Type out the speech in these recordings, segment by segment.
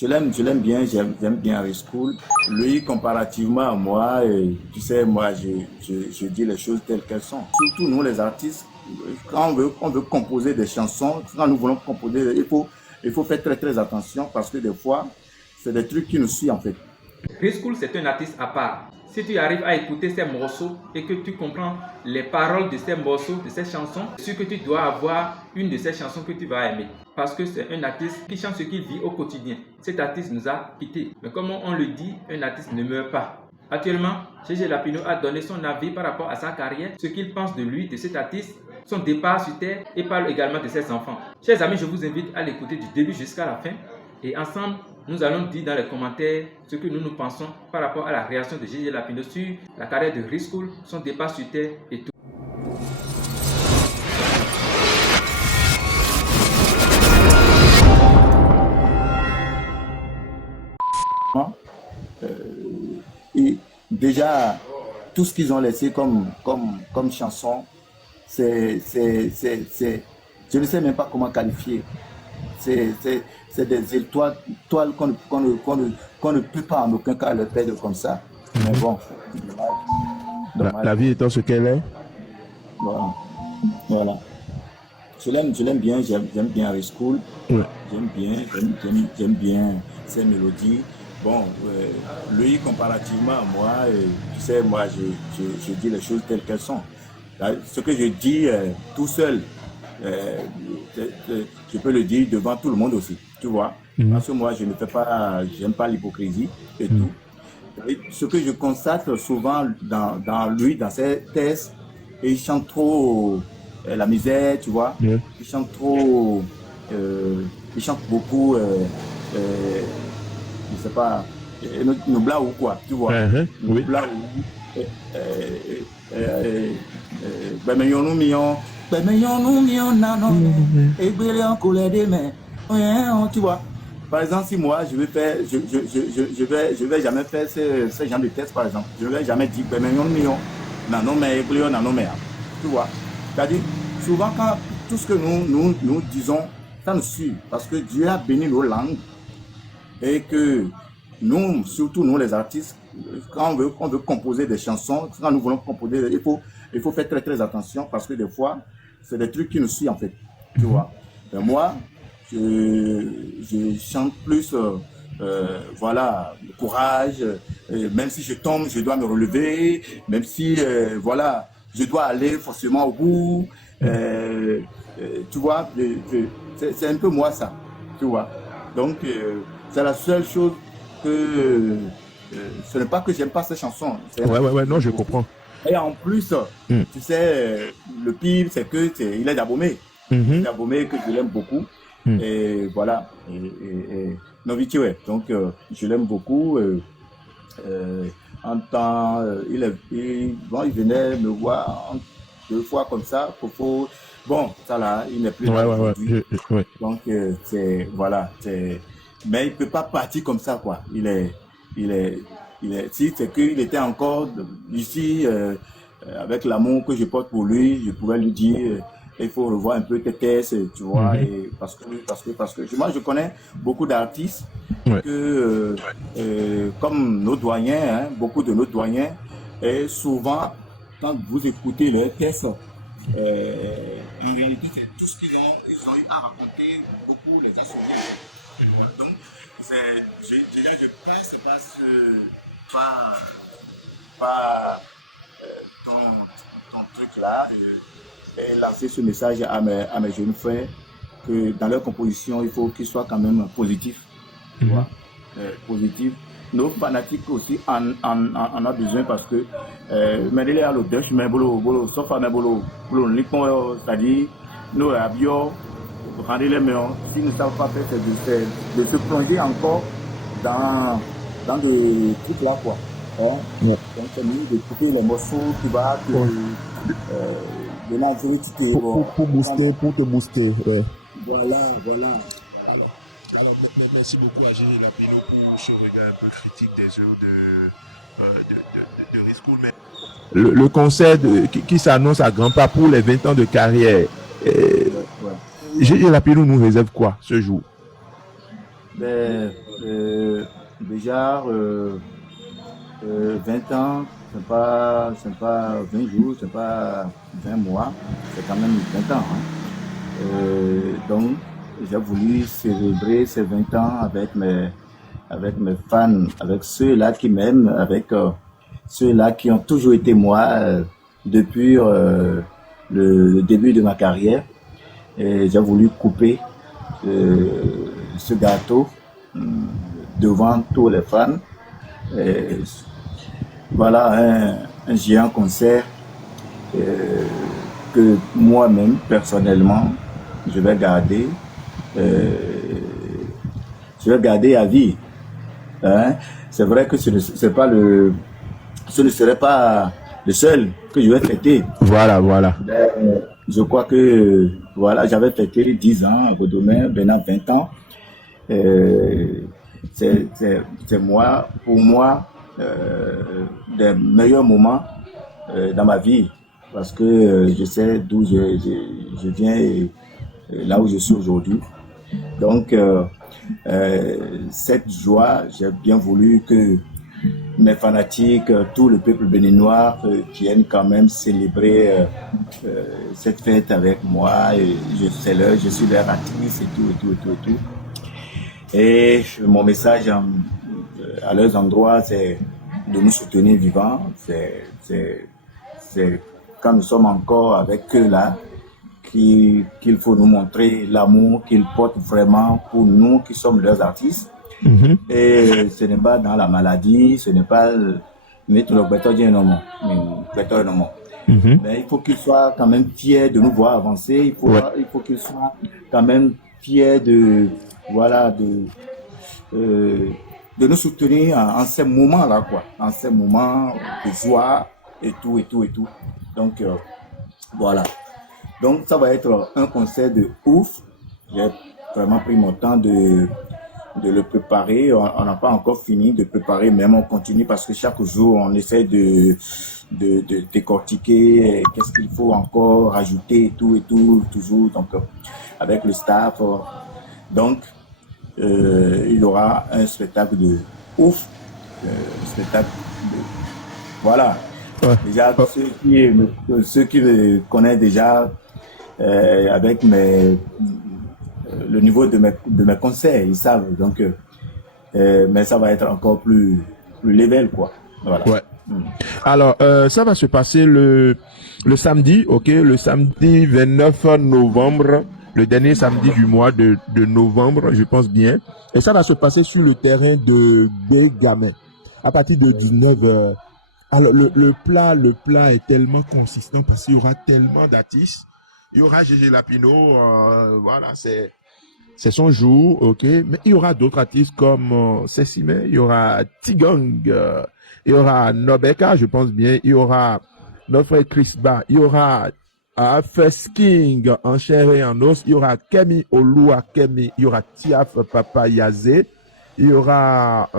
je l'aime bien, j'aime bien Harry School. Lui, comparativement à moi, tu sais, moi, je dis les choses telles qu'elles sont. Surtout nous, les artistes, quand on veut composer des chansons, quand nous voulons composer, il faut faire très, très attention parce que des fois, c'est des trucs qui nous suivent en fait. Riscool, c'est un artiste à part. Si tu arrives à écouter ses morceaux et que tu comprends les paroles de ces morceaux, de ces chansons, c'est sûr que tu dois avoir une de ces chansons que tu vas aimer. Parce que c'est un artiste qui chante ce qu'il vit au quotidien. Cet artiste nous a quittés. Mais comme on le dit, un artiste ne meurt pas. Actuellement, Gégé Lapino a donné son avis par rapport à sa carrière, ce qu'il pense de lui, de cet artiste, son départ sur Terre et parle également de ses enfants. Chers amis, je vous invite à l'écouter du début jusqu'à la fin et ensemble, nous allons dire dans les commentaires ce que nous pensons par rapport à la réaction de Gégé Lapino sur la carrière de Riscool, son départ sur Terre et tout. Et déjà, tout ce qu'ils ont laissé comme chanson, je ne sais même pas comment qualifier. C'est des étoiles qu'on ne peut pas en aucun cas le perdre comme ça. Mais bon, La vie étant ce qu'elle est. Voilà. Voilà. Je l'aime bien, j'aime bien Harry School. Ouais. J'aime bien ses mélodies. Bon, lui, comparativement à moi, tu sais, moi, je dis les choses telles qu'elles sont. Là, ce que je dis tout seul, je peux le dire devant tout le monde aussi, tu vois. Parce que moi, je ne fais pas, j'aime pas l'hypocrisie et tout. Et ce que je constate souvent dans lui, dans ses textes, il chante trop la misère, tu vois. Yeah. Il chante trop, il chante beaucoup, je sais pas, nos blas ou quoi, tu vois. Oui. Blas ou, ben mais nous mions, nanon, et brûler en colère des mains, tu vois. Par exemple, si moi je vais faire, je vais jamais faire ce genre de test, par exemple. Je ne vais jamais dire, ben mais nous mions, nanon, mais brûler nanon, mais, tu vois. C'est-à-dire, souvent quand tout ce que nous disons, ça nous suit, parce que Dieu a béni nos langues et que nous, surtout nous les artistes, quand on veut composer des chansons, quand nous voulons composer, il faut faire très très attention parce que des fois, c'est des trucs qui nous suivent en fait, tu vois. Et moi, je chante plus, voilà, le courage, même si je tombe, je dois me relever, même si, voilà, je dois aller forcément au bout, tu vois, c'est un peu moi ça, tu vois. Donc, c'est la seule chose que ce n'est pas que j'aime pas ces chansons. Ouais, non, je comprends. Et en plus, tu sais, le pire, c'est que il est d'Abomey. Il est d'Abomey que je l'aime beaucoup. Et voilà. Et Novici, ouais. Donc, je l'aime beaucoup. En temps, il venait me voir 2 fois comme ça. Bon, ça là, il n'est plus là aujourd'hui. Ouais. Donc, voilà. Mais il ne peut pas partir comme ça, quoi. Si c'est qu'il était encore ici, avec l'amour que je porte pour lui, je pouvais lui dire, il faut revoir un peu tes tests, tu vois, et parce que moi, je connais beaucoup d'artistes que, comme nos doyens, hein, beaucoup de nos doyens, et souvent, quand vous écoutez leurs tests, en réalité, c'est tout ce qu'ils ont eu à raconter, beaucoup les a sauvés. Donc, déjà, je passe par ton truc là, et lancer ce message à mes jeunes frères que dans leur composition, il faut qu'ils soient quand même positifs. Tu vois, positifs. Nos fanatiques aussi en ont besoin parce que mais il est à l'audace, mais bolo sauf à bolo c'est-à-dire nos rabios. Rendez les meilleurs. S'ils ne savent pas faire, c'est de se plonger encore dans des trucs là, quoi. Hein? Donc, c'est mieux d'écouter les morceaux qui va te donner pour te booster. Ouais. Voilà. Alors, merci beaucoup à Gégé Lapino pour ce regard un peu critique des œuvres de Riscool. Le concert qui s'annonce à grands pas pour les 20 ans de carrière. Gégé Lapino nous réserve quoi ce jour? Déjà, 20 ans, c'est pas 20 jours, c'est pas 20 mois, c'est quand même 20 ans. Hein. Donc, j'ai voulu célébrer ces 20 ans avec mes fans, avec ceux-là qui m'aiment, avec ceux-là qui ont toujours été moi depuis le début de ma carrière. Et j'ai voulu couper ce gâteau devant tous les fans. Et voilà un géant concert que moi-même, personnellement, je vais garder. Je vais garder à vie. Hein? C'est vrai que ce ne serait pas le seul que je vais fêter. Voilà, voilà. Je crois que voilà, j'avais fêté 10 ans à Godomé, maintenant 20 ans. C'est moi, pour moi, des meilleurs moments dans ma vie, parce que je sais d'où je viens et là où je suis aujourd'hui. Donc, cette joie, j'ai bien voulu que mes fanatiques, tout le peuple béninois viennent quand même célébrer cette fête avec moi. Et je suis leur artiste et tout. Et mon message à leurs endroits, c'est de nous soutenir vivants. C'est quand nous sommes encore avec eux là, qu'il faut nous montrer l'amour qu'ils portent vraiment pour nous qui sommes leurs artistes. Et ce n'est pas dans la maladie, ce n'est pas mettre le béton mais il faut qu'ils soient quand même fiers de nous voir avancer. Il faut qu'ils soient quand même fiers de nous soutenir en ces moments-là, quoi, en ces moments de joie et tout. Donc voilà. Donc ça va être un concert de ouf. J'ai vraiment pris mon temps de le préparer. On n'a pas encore fini de préparer, même on continue parce que chaque jour on essaie de décortiquer qu'est-ce qu'il faut encore rajouter et tout, toujours donc avec le staff. Donc il y aura un spectacle de ouf, voilà. Ouais. Déjà ceux qui me connaissent déjà avec le niveau de mes concerts, ils savent. Donc, mais ça va être encore plus level, quoi. Voilà. Ouais. Alors, ça va se passer le samedi, ok, le samedi 29 novembre, le dernier samedi du mois de novembre, je pense bien. Et ça va se passer sur le terrain de Bégamé, à partir de 19h. Alors, le plat est tellement consistant parce qu'il y aura tellement d'artistes. Il y aura Gégé Lapino, voilà, c'est son jour, ok. Mais il y aura d'autres artistes comme Sessimé, il y aura Tigong, il y aura Nobeka, je pense bien, il y aura notre frère Chris Ba, il y aura First King en chair et en os, il y aura Kemi Olua Kemi, il y aura Tiaf Papa Yazé, il y aura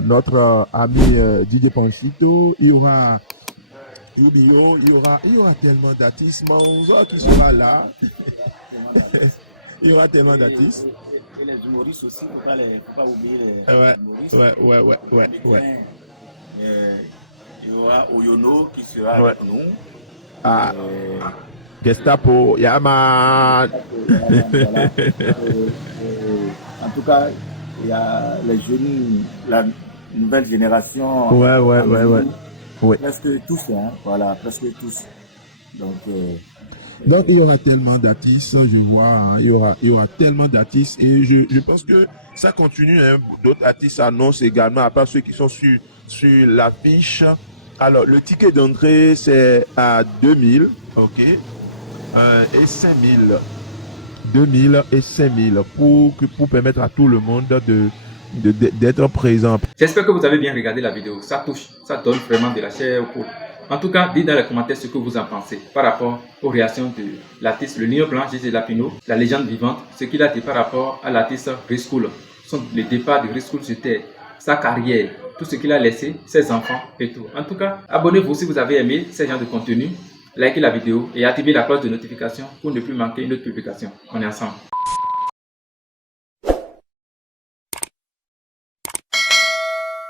notre ami Didier Panchito, il y aura Ubio, il y aura tellement d'artistes, Manzo qui sera là. Il y aura tellement d'artistes. Et les humoristes aussi, faut pas oublier les humoristes. Ouais. Il y aura Oyono qui sera avec nous. Gestapo, Yaman. En tout cas, il y a les jeunes, la nouvelle génération. Ouais. Presque tous, hein. Voilà, presque tous. Donc il y aura tellement d'artistes, je vois, hein, il y aura tellement d'artistes et je pense que ça continue, hein. D'autres artistes annoncent également, à part ceux qui sont sur l'affiche. Alors, le ticket d'entrée, c'est à 2000, ok, et 5000. 2000 et 5000 pour permettre à tout le monde d'être présent. J'espère que vous avez bien regardé la vidéo. Ça touche, ça donne vraiment de la chair au poule. En tout cas, dites dans les commentaires ce que vous en pensez par rapport aux réactions de l'artiste Le Lion Blanc, Gégé Lapino, la légende vivante, ce qu'il a dit par rapport à l'artiste Riscool, le départ de Riscool sur Terre, sa carrière, tout ce qu'il a laissé, ses enfants et tout. En tout cas, abonnez-vous si vous avez aimé ce genre de contenu, likez la vidéo et activez la cloche de notification pour ne plus manquer une autre publication. On est ensemble.